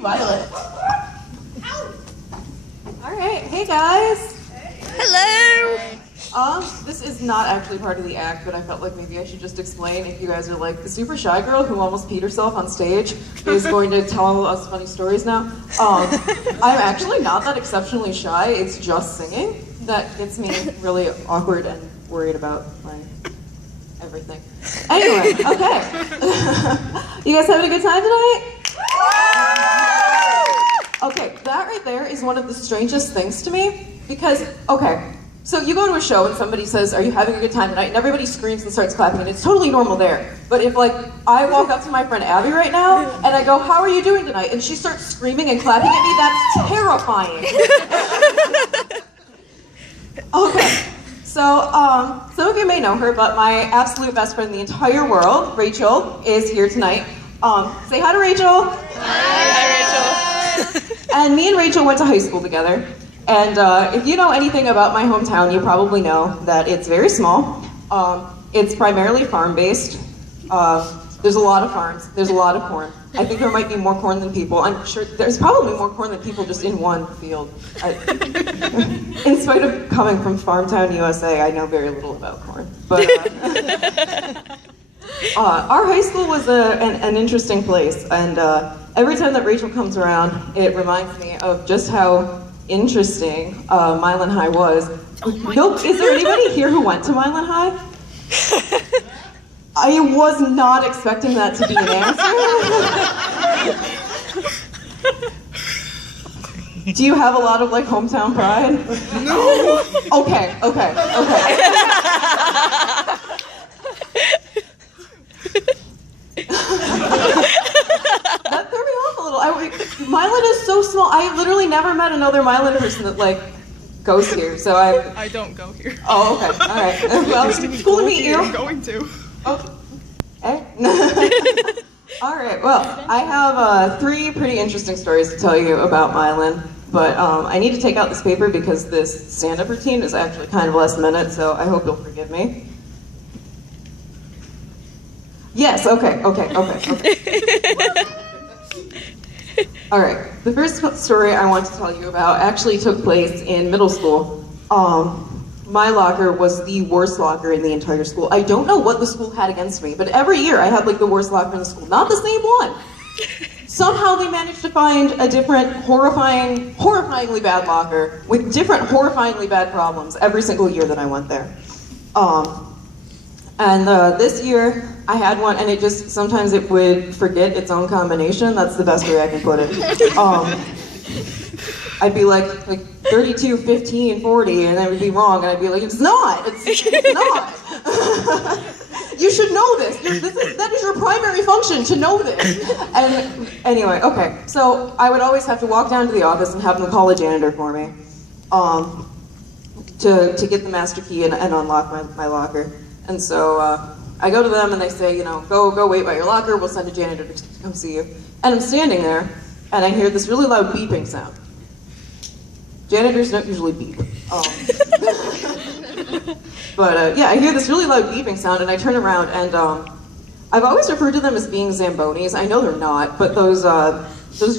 Violet. All right, hey guys. Hello. This is not actually part of the act, but I felt like maybe I should just explain. If you guys are like the super shy girl who almost peed herself on stage, is going to tell us funny stories now. I'm actually not that exceptionally shy. It's just singing that gets me really awkward and worried about my everything. Anyway, okay. You guys having a good time tonight? Okay, that right there is one of the strangest things to me because, okay, so you go to a show and somebody says, "Are you having a good time tonight?" and everybody screams and starts clapping, and it's totally normal there. But if, like, I walk up to my friend Abby right now and I go, "How are you doing tonight?" and she starts screaming and clapping at me, that's terrifying. Okay, so some of you may know her, but my absolute best friend in the entire world, Rachel, is here tonight. Say hi to Rachel. Hi, Rachel. And me and Rachel went to high school together. And if you know anything about my hometown, you probably know that it's very small. It's primarily farm-based. There's a lot of farms. There's a lot of corn. I think there might be more corn than people. I'm sure there's probably more corn than people just in one field. In spite of coming from Farmtown, USA, I know very little about corn. But our high school was an interesting place. And every time that Rachel comes around, it reminds me of just how interesting Milan High was. Nope, is there anybody here who went to Milan High? I was not expecting that to be an answer. Do you have a lot of, like, hometown pride? No! Okay. That threw me off a little. Milan is so small. I literally never met another Milan person that, like, goes here, so I don't go here. Oh, okay. All right. Well, it's cool to meet you. I'm going to. Okay. All right. Well, I have 3 pretty interesting stories to tell you about Milan, but I need to take out this paper because this stand-up routine is actually kind of last minute, so I hope you'll forgive me. Yes. Okay. All right. The first story I want to tell you about actually took place in middle school. My locker was the worst locker in the entire school. I don't know what the school had against me, but every year I had, like, the worst locker in the school. Not the same one. Somehow they managed to find a different horrifyingly bad locker with different horrifyingly bad problems every single year that I went there. And this year I had one, and it just, sometimes it would forget its own combination. That's the best way I can put it. I'd be like 32, 15, 40, and I would be wrong, and I'd be like, it's not. You should know this. That is your primary function, to know this. And anyway, okay. So I would always have to walk down to the office and have them call a janitor for me to get the master key and unlock my locker. And so I go to them and they say, you know, go wait by your locker. We'll send a janitor to come see you. And I'm standing there, and I hear this really loud beeping sound. Janitors don't usually beep. But yeah, I hear this really loud beeping sound, and I turn around, and I've always referred to them as being Zambonis. I know they're not, but those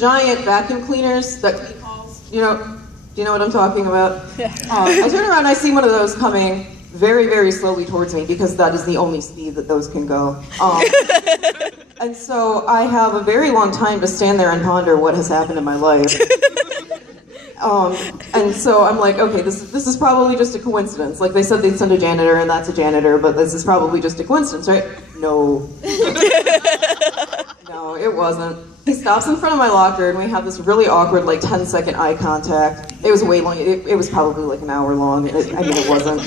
giant vacuum cleaners that clean halls, do you know what I'm talking about? Yeah. I turn around and I see one of those coming very, very slowly towards me because that is the only speed that those can go. And so I have a very long time to stand there and ponder what has happened in my life. And so I'm like, okay, this is probably just a coincidence. Like, they said they'd send a janitor, and that's a janitor, but this is probably just a coincidence, right? No. No, it wasn't. He stops in front of my locker, and we have this really awkward, like, 10-second eye contact. It was way long. It was probably like an hour long. I mean, it wasn't.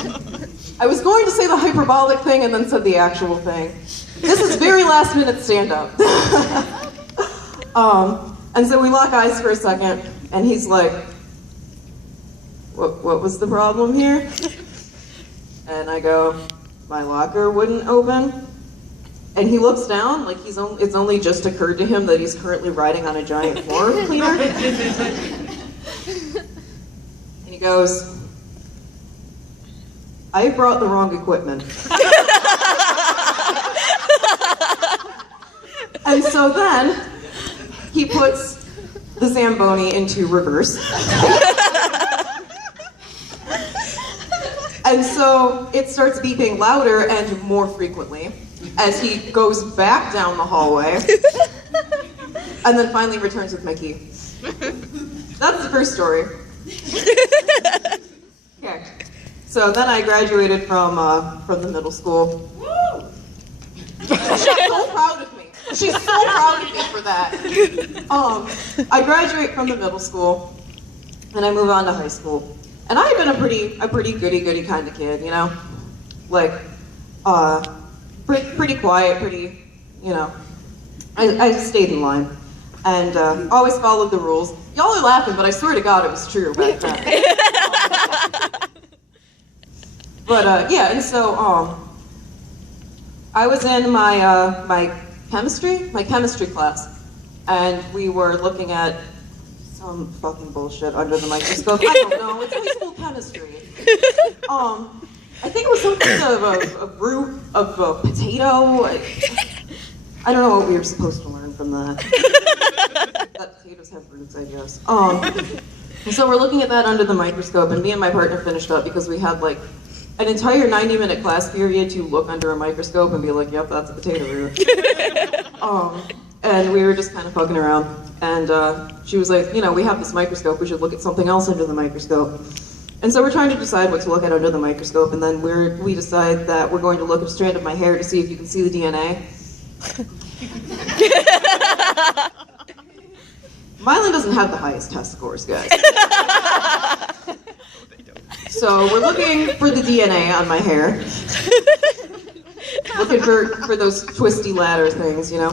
I was going to say the hyperbolic thing and then said the actual thing. This is very last-minute stand-up. And so we lock eyes for a second, and he's like, What was the problem here? And I go, my locker wouldn't open. And he looks down, like it's only just occurred to him that he's currently riding on a giant floor cleaner. And he goes, I brought the wrong equipment. And so then he puts the Zamboni into reverse. And so it starts beeping louder and more frequently as he goes back down the hallway and then finally returns with my key. That's the first story. Okay. So then I graduated from the middle school. She's so proud of me. She's so proud of me for that. I graduate from the middle school and I move on to high school. And I had been a pretty goody kind of kid, you know? Like, pretty quiet, pretty, you know. I stayed in line and always followed the rules. Y'all are laughing, but I swear to God it was true back then. But yeah, and so I was in my chemistry class, and we were looking at some fucking bullshit under the microscope. I don't know. It's high school chemistry. I think it was some kind of a root of a potato. I don't know what we were supposed to learn from that. That potatoes have roots, I guess. And so we're looking at that under the microscope, and me and my partner finished up because we had like an entire 90-minute class period to look under a microscope and be like, yep, that's a potato root. And we were just kind of fucking around. And she was like, you know, we have this microscope, we should look at something else under the microscope. And so we're trying to decide what to look at under the microscope, and then we decide that we're going to look at a strand of my hair to see if you can see the DNA. Mylan doesn't have the highest test scores, guys. So we're looking for the DNA on my hair. Looking for those twisty ladder things, you know?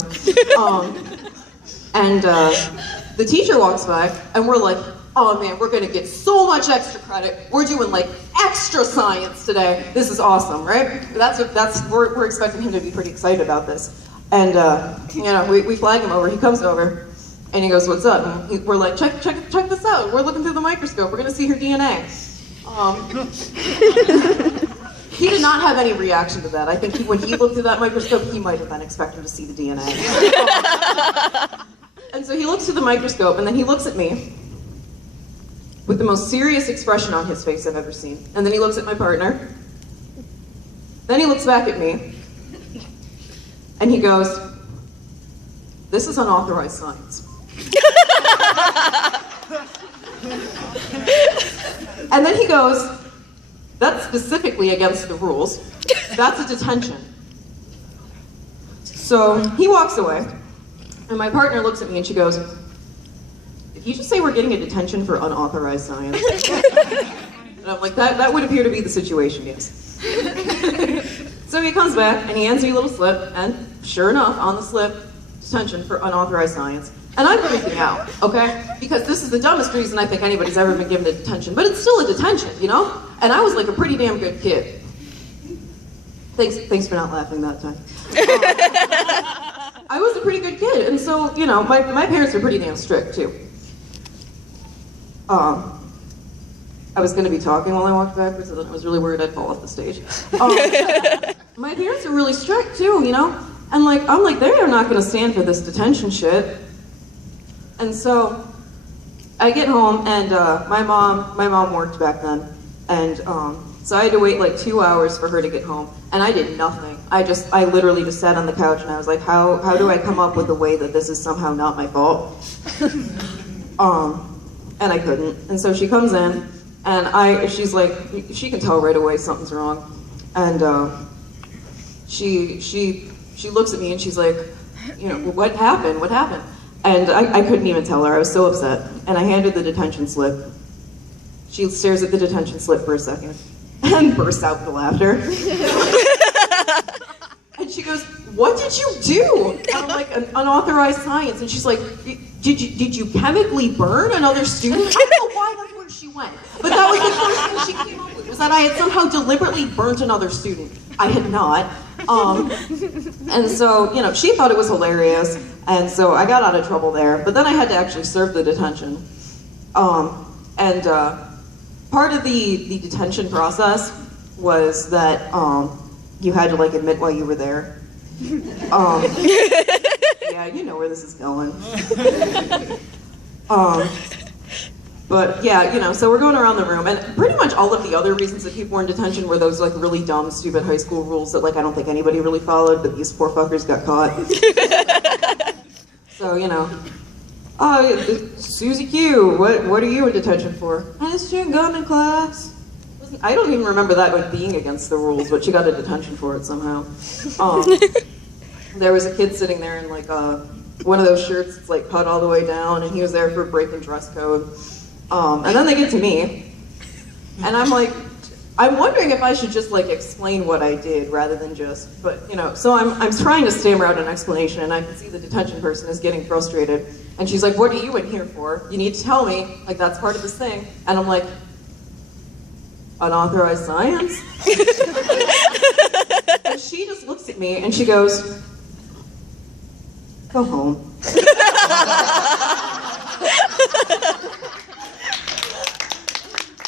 And the teacher walks by, and we're like, oh man, we're gonna get so much extra credit. We're doing like extra science today. This is awesome, right? We're expecting him to be pretty excited about this. And you know, we flag him over. He comes over, and he goes, "What's up?" And we're like, "Check this out. We're looking through the microscope. We're gonna see her DNA." He did not have any reaction to that. I think when he looked at that microscope, he might have been expecting to see the DNA. And so he looks through the microscope, and then he looks at me with the most serious expression on his face I've ever seen. And then he looks at my partner. Then he looks back at me, and he goes, "This is unauthorized science." And then he goes, "That's specifically against the rules. That's a detention." So he walks away, and my partner looks at me and she goes, "Did you just say we're getting a detention for unauthorized science?" And I'm like, that would appear to be the situation, yes. So he comes back and he hands me a little slip, and sure enough, on the slip, detention for unauthorized science. And I'm freaking out, okay? Because this is the dumbest reason I think anybody's ever been given a detention, but it's still a detention, you know? And I was like a pretty damn good kid. Thanks for not laughing that time. I was a pretty good kid, and so, you know, my parents are pretty damn strict too. I was gonna be talking while I walked backwards, and then I was really worried I'd fall off the stage. My parents are really strict too, you know? And like, I'm like, they are not gonna stand for this detention shit. And so, I get home, and my mom worked back then, and so I had to wait like 2 hours for her to get home, and I did nothing. I literally just sat on the couch, and I was like, how do I come up with a way that this is somehow not my fault? And I couldn't. And so she comes in, and she's like, she can tell right away something's wrong, and she looks at me and she's like, you know, what happened? What happened? And I couldn't even tell her. I was so upset. And I handed the detention slip. She stares at the detention slip for a second and bursts out with laughter. And she goes, "What did you do?" And I'm like, "Unauthorized science." And she's like, did you chemically burn another student? I don't know why that's where she went. But that was the first thing she came up with, was that I had somehow deliberately burnt another student. I had not. And so, you know, she thought it was hilarious, and so I got out of trouble there. But then I had to actually serve the detention. And part of the detention process was that you had to like admit why you were there. Yeah, you know where this is going. But yeah, you know, so we're going around the room, and pretty much all of the other reasons that people were in detention were those like really dumb, stupid high school rules that like I don't think anybody really followed, but these poor fuckers got caught. So, you know, Susie Q, what are you in detention for? I was chewing gum in class. I don't even remember that like being against the rules, but she got a detention for it somehow. There was a kid sitting there in like one of those shirts that's like cut all the way down, and he was there for breaking dress code. And then they get to me, and I'm like, I'm wondering if I should just like explain what I did rather than just, but you know, so I'm trying to stammer out an explanation, and I can see the detention person is getting frustrated, and she's like, what are you in here for? You need to tell me, like that's part of this thing. And I'm like, unauthorized science? And she just looks at me and she goes, go home.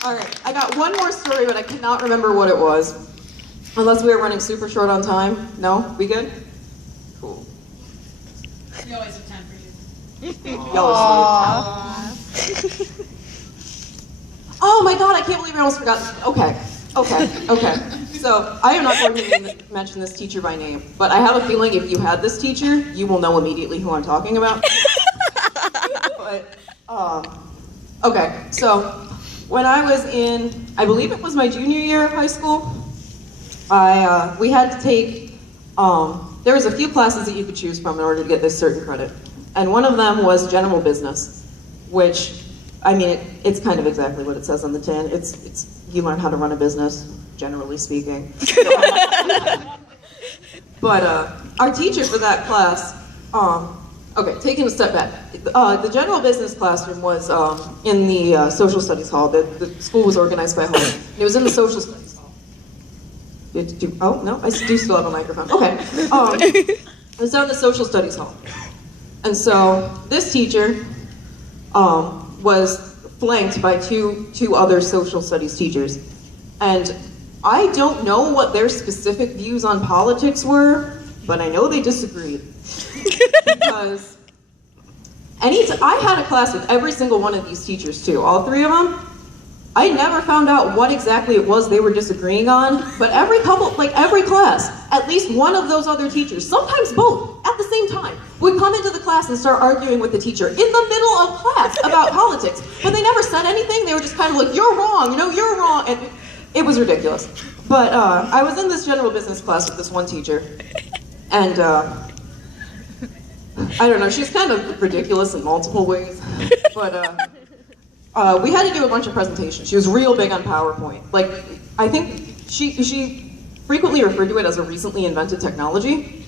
All right, I got one more story, but I cannot remember what it was. Unless we were running super short on time. No? We good? Cool. We always have time for you. Y'all are sweet. Oh my god, I can't believe I almost forgot. Okay. So, I am not going to mention this teacher by name, but I have a feeling if you had this teacher, you will know immediately who I'm talking about. But, okay, so when I was in, I believe it was my junior year of high school, we had to take, there was a few classes that you could choose from in order to get this certain credit. And one of them was general business, which, I mean, it's kind of exactly what it says on the tin. It's you learn how to run a business, generally speaking. But our teacher for that class, okay, taking a step back. The general business classroom was in the social studies hall. The school was organized by hall. It was in the social studies hall. Oh, no, I do still have a microphone. Okay. It was down in the social studies hall. And so this teacher was flanked by two other social studies teachers. And I don't know what their specific views on politics were, but I know they disagreed. Because I had a class with every single one of these teachers too, all three of them. I never found out what exactly it was they were disagreeing on, but every class, at least one of those other teachers, sometimes both, at the same time, would come into the class and start arguing with the teacher in the middle of class about politics. But they never said anything, they were just kind of like, you're wrong, you know, you're wrong. And it was ridiculous. But I was in this general business class with this one teacher, and I don't know, she's kind of ridiculous in multiple ways, but we had to do a bunch of presentations. She was real big on PowerPoint. Like, I think she frequently referred to it as a recently invented technology.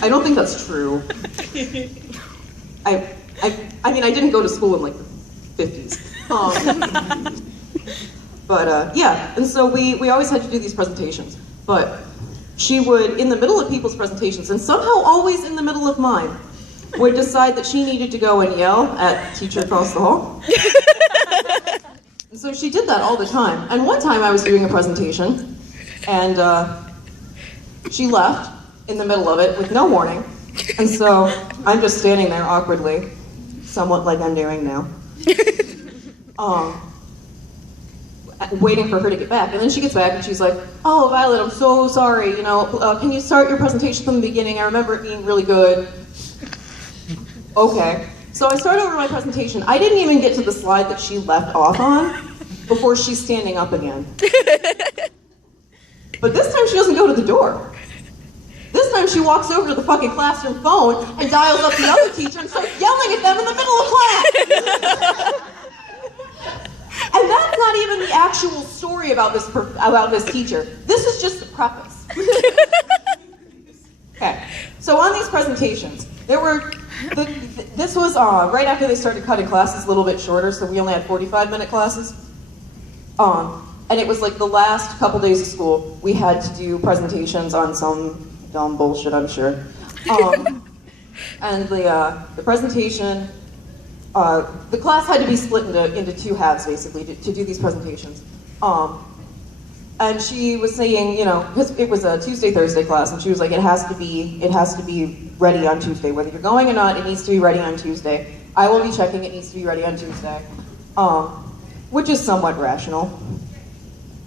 I don't think that's true. I mean, I didn't go to school in like the 50s. But yeah, and so we always had to do these presentations. But she would, in the middle of people's presentations, and somehow always in the middle of mine, would decide that she needed to go and yell at the teacher across the hall. And so she did that all the time. And one time I was doing a presentation, and she left in the middle of it with no warning. And so I'm just standing there awkwardly, somewhat like I'm doing now, waiting for her to get back. And then she gets back and she's like, oh, Violet, I'm so sorry, you know, can you start your presentation from the beginning? I remember it being really good. Okay. So I started over my presentation. I didn't even get to the slide that she left off on before she's standing up again. But this time she doesn't go to the door. This time she walks over to the fucking classroom phone and dials up the other teacher and starts yelling at them in the middle of class. And that's not even the actual story about this teacher. This is just the preface. Okay. So on these presentations, there were, this was right after they started cutting classes a little bit shorter, so we only had 45-minute classes. And it was like the last couple days of school, we had to do presentations on some dumb bullshit, I'm sure. And the presentation, the class had to be split into two halves, basically, to do these presentations. And she was saying, you know, because it was a Tuesday, Thursday class, and she was like, it has to be ready on Tuesday. Whether you're going or not, it needs to be ready on Tuesday. I will be checking, it needs to be ready on Tuesday. Which is somewhat rational.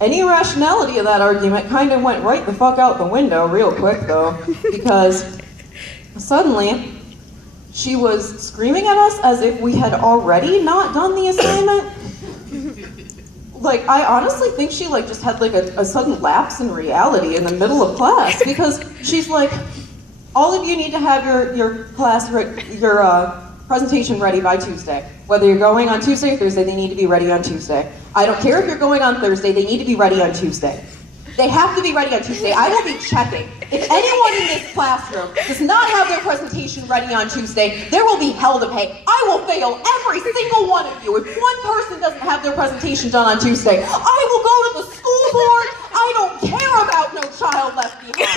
Any rationality of that argument kind of went right the fuck out the window real quick, though, because suddenly she was screaming at us as if we had already not done the assignment. Like, I honestly think she like just had like a sudden lapse in reality in the middle of class, because she's like, all of you need to have your presentation ready by Tuesday. Whether you're going on Tuesday or Thursday, they need to be ready on Tuesday. I don't care if you're going on Thursday, they need to be ready on Tuesday. They have to be ready on Tuesday. I will be checking. If anyone in this classroom does not have their presentation ready on Tuesday, there will be hell to pay. I will fail every single one of you. If one person doesn't have their presentation done on Tuesday, I will go to the school board. I don't care about no child left behind.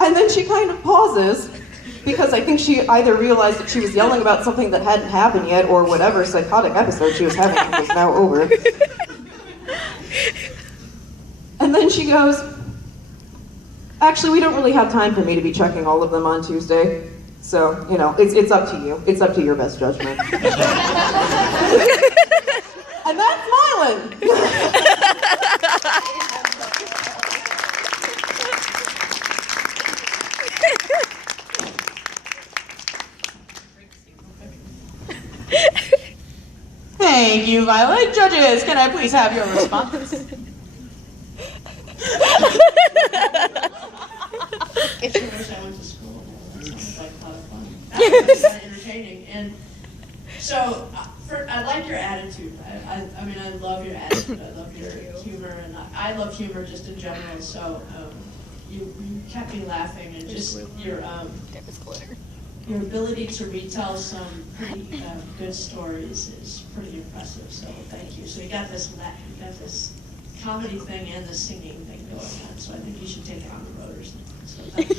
And then she kind of pauses, because I think she either realized that she was yelling about something that hadn't happened yet, or whatever psychotic episode she was having was now over. And then she goes, actually, we don't really have time for me to be checking all of them on Tuesday. So, you know, it's up to you. It's up to your best judgment. And that's Mylan. Thank you, Violet. Judges, can I please have your response? I wish I went to school. That sounds like a lot of fun. That was kind of entertaining. And so, I like your attitude. I mean, I love your attitude. I love your humor, and I love humor just in general. So, you kept me laughing, and just your ability to retell some pretty good stories is pretty impressive. So, thank you. So you got this comedy thing and the singing thing going on. So I think you should take it on the road or something. So thank you.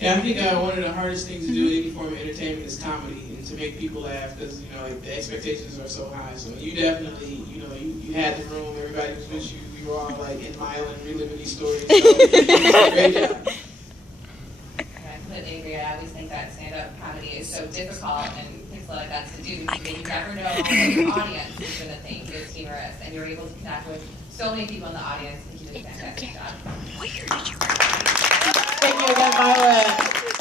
Yeah, I think one of the hardest things to do in any form of entertainment is comedy, and to make people laugh, because you know, like, the expectations are so high. So you definitely, you know, you had the room, everybody was with you, we were all like in Milan reliving these stories. So you did a great job. I completely agree. I always think that stand-up comedy is so difficult and things like that to do, because you never know what your audience is going to think is humorous, and you're able to connect with so many people in the audience. I think you did a fantastic job. Thank you again, Violet.